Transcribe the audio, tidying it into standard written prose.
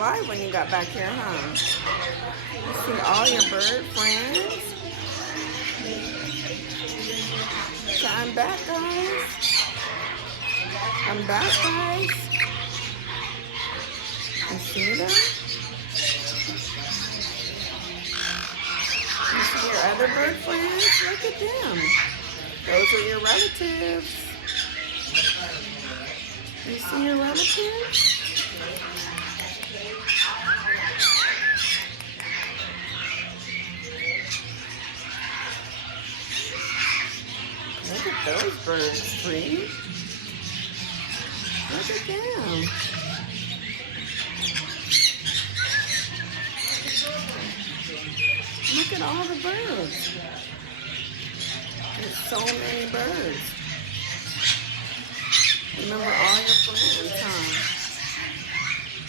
alive when you got back here, huh? You see all your bird friends? So I'm back, guys. I'm back, guys. You see them? You see your other bird friends? Look at them. Those are your relatives. You see your relatives? Look at those birds, free. Look at them. Look at all the birds. There's so many birds. Remember all your friends, huh?